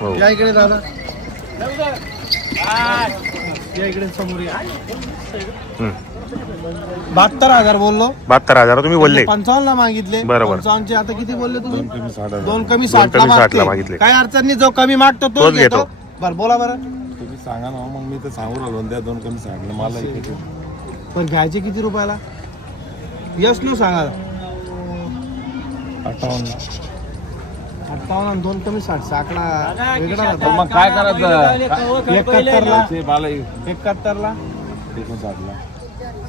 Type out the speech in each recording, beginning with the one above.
हो. या इकडे दादा, या इकडे समोर या. 72,000 बोललो. 72,000 तुम्ही बोलले. 55 ला मागितले. बरोबर. 55 चे आता किती बोलले तुम्ही? 2 कमी 2 60 कमी 60 ला ला मागितले. काय अडचण नाही, जो कमी मागतो तोच तोच घेतो. घेतो. बरं बोला बरं. तुम्ही सांगा ना, मग मी तर सांगू राहिलो द्या 2 कमी 60 मला इथे. पण घ्यायचे किती रुपयाला? यश न सांगा. 58. 58 आणि 2 कमी 60 साकला वेगळा राहतो. मग काय करायचं? 71 ला, ते मला 71 ला, 59 ला.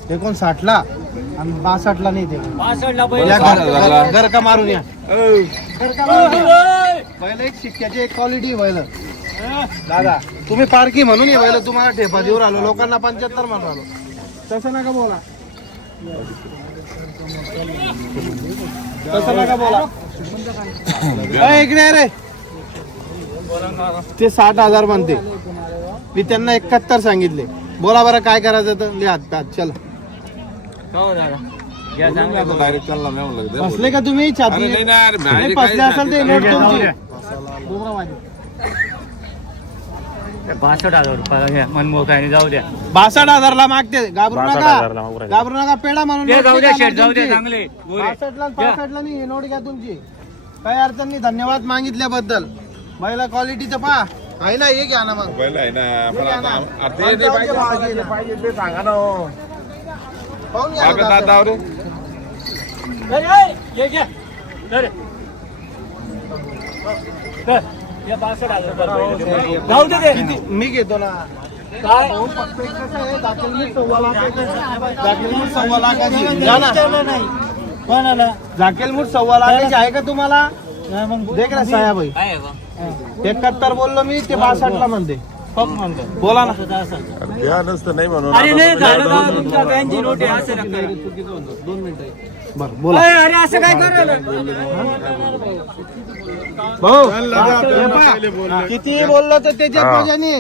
59 ला आणि 62 ला नाही ते. 62 ला या झाला. घर का मारून या. घर का मारून या. पहिलं एक शिक्क्याची एक क्वालिटी व्हायला दादा, तुम्ही पारखी म्हणून व्हायला तुम्हाला ठेपा देऊ राहिलो, लोकांना 75 म्हणून राहिलो. तसं नका बोला, तसं नका बोला. इकडे रे, ते 60,000 म्हणते, मी त्यांना 71 सांगितले. बोला बरं काय करायचं तर लिहा. चल डायरेक्ट चालला नाही म्हणलं. बसले का तुम्ही छाती? अरे नाही यार, नाही बसले असेल ते नोट तुमची. 62,000 रुपयाला घ्या, मनमोकळ्याने जाऊ द्या. 62,000 ला मागते, घाबरू 62,000 ला नका, मागू राहिले. घाबरू नका. पेडा म्हणून ते नोट जाऊ द्या, घेणार शेट जाऊ द्या, तुमची. चांगले गोरे. 62 ला 65 ला नाही, हे नोट घ्या तुमची, काही अडचण नाही. धन्यवाद मागितल्याबद्दल. महिला क्वालिटीचं पहा आहे ना, हे घ्या ना मग. पहिलं आहे ना, पण हे घ्या ना. आता ते नाही पाहिजे, मला जे पाहिजे ते सांगा ना. पाहून घ्या ना बाकी दादा. दादा रे. ये घ्या. धर. धर. हे 62,000 रुपये. जाऊ दे ते. किती? मी घेतो ना. काय? भाऊ, फक्त एक कसं आहे, जाकेलमीठ 1.25 लाखाची. जाकेलमीठ 1.25 लाखाची. घ्या ना. कोणाला? जाकेलमीठ 1.25 लाखाची आहे का तुम्हाला? मग देख ना साया भाई, काय आहे बा? 71 बोललो मी, ते 62 ला म्हणते. फक्त म्हणतो. बोला ना. द्या नसतं नाही म्हणून. अरे नाही झालं ना, तुमच्या बँकची नोट आहे, असं नका. 2 मिनिटं. बरं बोला अरे असं काय करायला? भाऊ. हे पहा, किती बोललो तर त्याच्या त्याच्यानी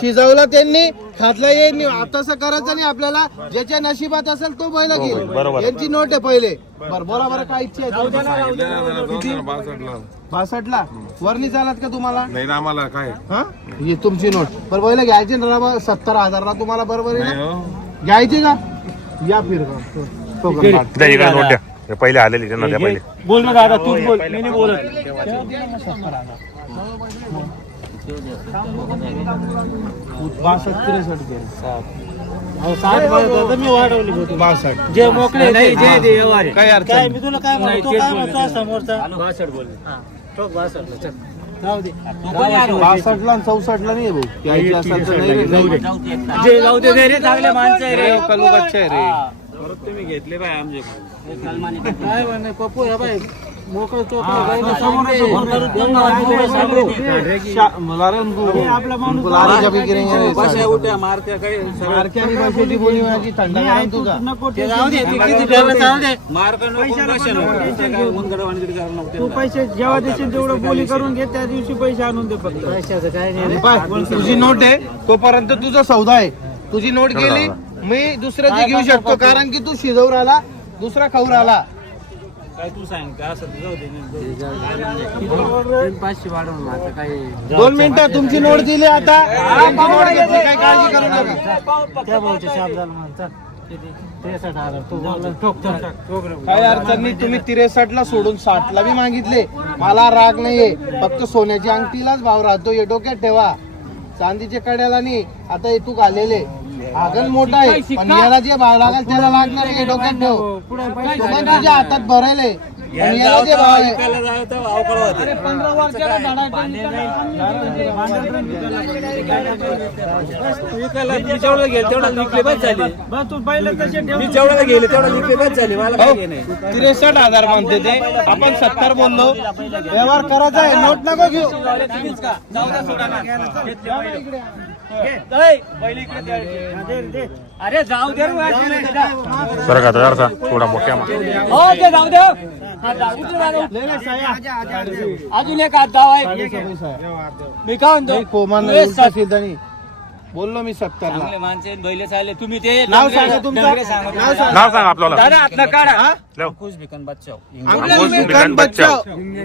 शिजवलं त्यांनी, खातला येईल. तसं करायचं नाही आपल्याला. ज्याच्या नशिबात असेल तो बैल घेईल. बरोबर. यांची नोट आहे पहिले. बरं बोला बरं, काय इच्छा आहे? 62 ला वरनी चालत का तुम्हाला? नाही ना आम्हाला काय. हा, ही तुमची नोट. बरं बैल घ्यायची ना 70,000 ला तुम्हाला, बरोबर आहे नाही ना? हो. घ्यायची का? या फिर द्या इकडे नोट द्या. हे पहिले आलेले त्यांना द्या पहिले. बोल ना दादा, तूच बोल, मी नाही बोलत. 62 मी वाढवली 62. जे मोकळे नाही, जे दे व्यवहार. काय अडचण नाही. मी तुला काय म्हणतो, काय म्हणतो समोरचा? 62 बोल. ठोक 62 चल. जाऊ दे. 62 ला आणि 64 ला नाही भाऊ. घ्यायची असेल तर नाही रे, जाऊ दे. जे जाऊ दे रे, चांगले माणसं आहे रे. कलू बच्चा आहे रे. तुम्ही घेतले बाय आमचे काय म्हणे पप्पू, हे बाय मोकळं चोकळं मला रे उनको लारी जब गिरेंगे बशा उठ्या मारत्या काही मारके आणि बशेची बोली माझी थंड करून तुझा. ते जाऊ दे, तू किती ठेवलं चालू दे. मार का नको, बशा नको. उंदर वाणगिरी करायला नको. तू पैसे जेव्हा देशील तेवढं बोली करून घे, त्या दिवशी पैसे आणून दे फक्त. पैशाचं काय नाही रे. पाय, तुझी नोट आहे तोपर्यंत तुझा सौदा आहे. तुझी नोट गेली, मी दुसऱ्याची घेऊ शकतो, कारण की तू शिजवून राहिला, दुसरा खाऊ राहिला. काय तू सांग, काय असं जाऊ दे. 500 वाढवून आता काही 2 मिनिटं. तुमची नोट दिली आता, तुमची नोट घेतली, काही काळजी करू नका. त्या भाऊच्या शाब्दाला म्हणतात 63,000 तू बोलला ठोक ठोक. काही अडचण नाही. तुम्ही 63 ला सोडून 60 ला बी मागितले, मला राग नाहीये. फक्त सोन्याची अंगठीलाच भाव राहतो, हे डोक्यात ठेवा. चांदीच्या कड्याला नाही. आता हे तू घालेले आगन मोठा आहे, पण याला जे भाव लागेल त्याला लागणार आहे, हे डोक्यात ठेव. तुम्हाला तुझ्या हातात भरायले, पण याला जे भाव आहे. विकायला जायचं तर अवघड होते. अरे 15 वर्षाला झाडा विकायला मी जेवढं गेले तेवढं विकले बस झाली. बस तू पहिले तसे ठेव. मी जेवढं गेले तेवढं विकले बस झाली. मला काय नाही. 63,000 म्हणते ते, आपण 70 बोललो. व्यवहार करायचा आहे, नोट नको घेऊ. तुम्हीच का? जाऊ द्या सोडायला. पहिले इकडे द्या. अरे जाऊ दे रे. सर का जरा थोडा मोठ्या हो ते जाऊ दे. हा, जाऊ दे मला. अजून एक हात दाव आहे. मी काय म्हणतो, कोमान तुम्ही बोललो मी 70 ला. चांगले माणसे बैल चालले. तुम्ही ते नाव सांगा तुमचं. डंगरे सांगा. नाव सांगा. नाव सांग आपल्याला. दादा हातनं काढा. लाव. खुश भिकन बच्चा. अंकुश बिकन बच्चा.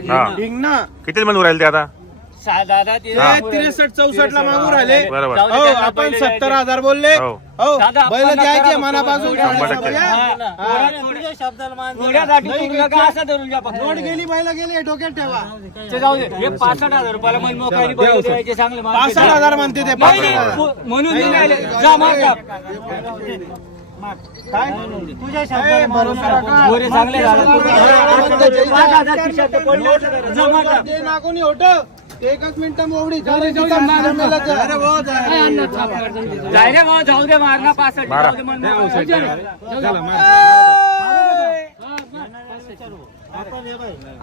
हा. हिंगणा. किती म्हणून राहिले ते आता? दादा ते 63-64 ला मागून राहिले. बरोबर. हो आपण 70,000 बोलले. हो. हो दादा, बैल आपण द्यायचे नका मनापासून. शंभर टक्के. तुझ्या शब्दाला मान दे. थोड्यासाठी करू नका, असं धरून घ्या फक्त. नोट गेली बैल गेली डोक्यात ठेवा. ते जाऊ दे. हे 65,000 रुपयाला मला मोकळी बैल द्यायचे चांगले माल. 65,000 म्हणते ते. नाही, नाही, 65,000 म्हणून नाही राहिले. जा मार टाक. काय तुझ्या ए, शब्दाला मान भरोसा नका. गोरे चांगले झाले. पाच 5,000 खिशात पडले. जा मार टाक. ते नाकोनी होत एकच मिनिट मोवडी अरे जाय रे भाऊ, जाऊ दे मारणा 65 जाऊ दे म्हणून.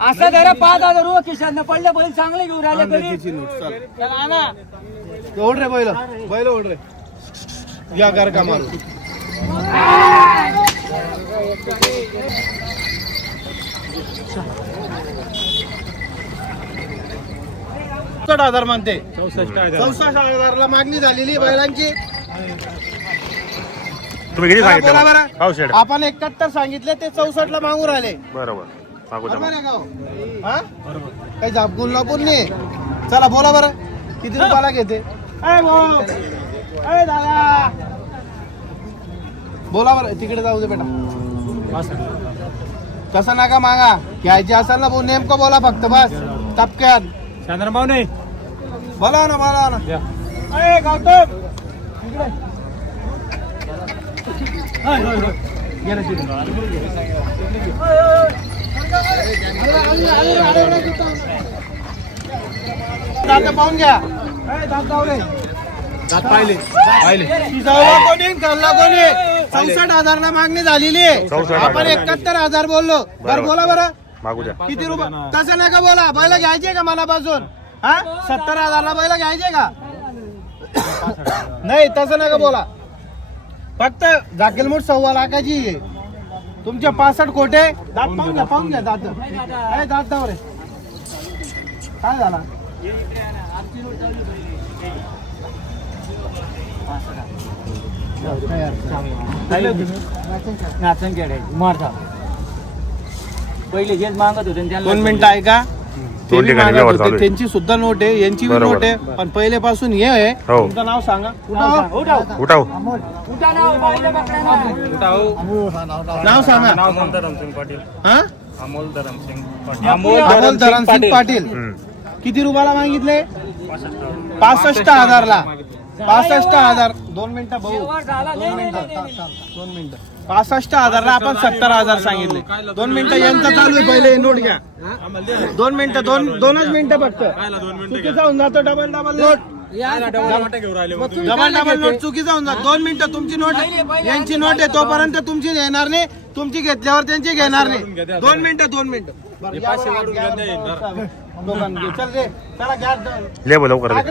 असं जरा 5,000 रुपये खिशात पडले बैल चांगले घेऊन राहिले कधी. ओढ रे बैल बैल ओढ रे या घर का मारू 64,000 म्हणते 64,000 ला मागणी झालेली बैलांची. तुम्ही किती बोला सांगितलं बरं. हो शेड आपण 71 सांगितले ते 64 ला मागून राहिले. बरोबर सांगू द्या बरोबर मग. आहे का हो? हा? काही झापगुन लापून नाही. चला बोला बरं किती रुपयाला घेते. ए भाऊ, ए दादा बोला बरं तिकडे जाऊ दे बेटा. कसं नका मागा घ्यायचे असेल ना भाऊ नेमकं बोला फक्त बस टपक्यात चंद्रभाऊ नाही बोला ना बोला ना. ए गौतम इकडे. गेलं तिकडे. दादा पाहून घ्या. ए, दात जाऊ रे. पाहिले शिजावला कोणी खाल्ला कोणी. 64,000 ला मागणी झालेली आहे. 64,000. आपण 71,000 बोललो. बरं बरोबर. बोला बरं मागू द्या. किती रुपये. तसं नका बोला बैल घ्यायचे का मनापासून. हा 70,000 ला बैल घ्यायचे का नाही तसं नका बोला. फक्त जाकेल मूठ 1.25 लाखाची आहे. तुमचे 65 कोटे. दात पाहून घ्या दात. काय दात दाव रे काय झाला. नाचन खेळायचे मारता. पहिले जेच मागत होते आणि त्यांना 2 मिनिटं ऐका. ते दोन बी ठिकाणी मागत व्यवहार होते. चालू आहे. त्यांची सुद्धा नोट आहे यांची बी बरोबर. नोट आहे पण पहिलेपासून हे आहे. हो. तुमचं नाव सांगा. उठाव उठा ना, बाईला पकडा ना. नाव सांगा. अमोल धरमसिंग पाटील हा अमोल धरमसिंग पाटील अमोल धरमसिंग पाटील. हम्म. किती रुपयाला मागितले. 65,000 ला. 65,000. 2 मिनिटं भाऊ. व्यवहार झाला. नाही, नाही, नाही, नाही. 2 मिनिटं. 65,000 ला आपण 70,000 सांगितले. 2 मिनिटं यांचं चालू आहे. पहिले नोट घ्या. 2 मिनिटं. 2च मिनिटं फक्त. चुकीचा होऊन जातो. Double note. डबल नोट चुकीचा होऊन जातो. 2 मिनिटं. तुमची नोट यांची नोट आहे तोपर्यंत तुमची घेणार नाही. तुमची घेतल्यावर त्यांची घेणार नाही. 2 मिनिटं. 2 मिनिटं. बरं, या बरं, दोघांना घे. चल रे. चला घ्या. ले बोल लवकर ले.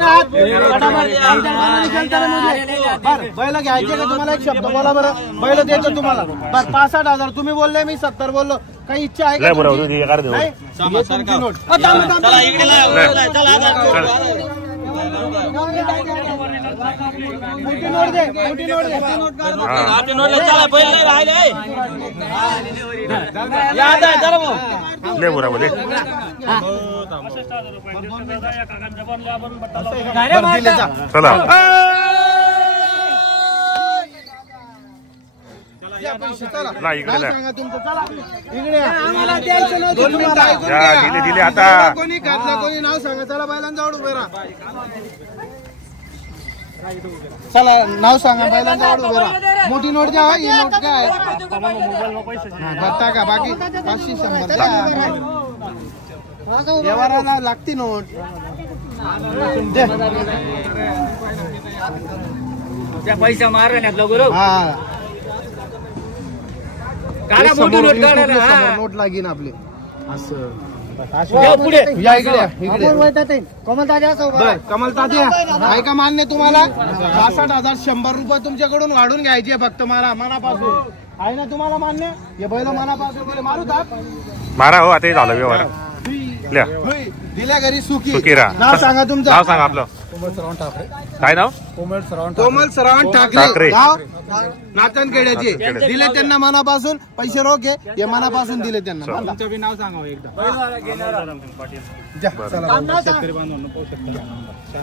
बरं, बैल घ्यायचे का तुम्हाला. एक शब्द बोला बरं. बैल देतो तुम्हाला. बरं 65,000 तुम्ही बोलले मी 70 बोललो. काही इच्छा आहे लय का बरं तुमची? होतं, हे करा देऊ. नाही? हे तुमची नोट. मोठी नोट दे. मोठी नोट दे. ले बोरा बोले. नाही रे, बरं, मार दिले टाक. जा. चला या पैसे, चला. ला, इकडे नाव ला. सांगा तुमचं. चला. इकडे या. दोन मिनिटं ऐकून या, घ्या. दिले आता. मला कोणी घातलं कोणी नाव सांगा. चला बैलांजवळ उभे राहा. चला नाव सांगा. बैलांजवळ उभे राहा. मोठी नोट द्या. ही नोट काय हा, बघता का बाकी 500-100 द्या. व्यवहाराला लागती नोट दे. त्या पैसा मारण्यात गुरु हा काला समोर मोठी नोट YouTube काढा ला ना. समोर नोट लागीन आपले. असं या पुढे. या इकडे या, इकडे बर कमल तात्या ऐका मान्य तुम्हाला 65,000 100 रुपये तुमच्याकडून वाढून घ्यायचे फक्त मला मनापासून आहे ना तुम्हाला मान्य. हे बैल मनापासून गेले मारू ताप. मारा हो आता हे झालं व्यवहार. ल्या दिल्या घरी सुखी. सुखी राहा. नाव सांगा तुमचं. नाव सांगा आपलं. काय नाव कोमल श्रावण ठाकरे. ठाकरे गाव नाचनखेड्याचे दिले त्यांना मनापासून पैसे रोखे हे मनापासून दिले त्यांना बांधा. नाव सांगावं एकदा बैलवाला घेणारा. जा, चला. शेतकरी बांधवांना पाहू शकता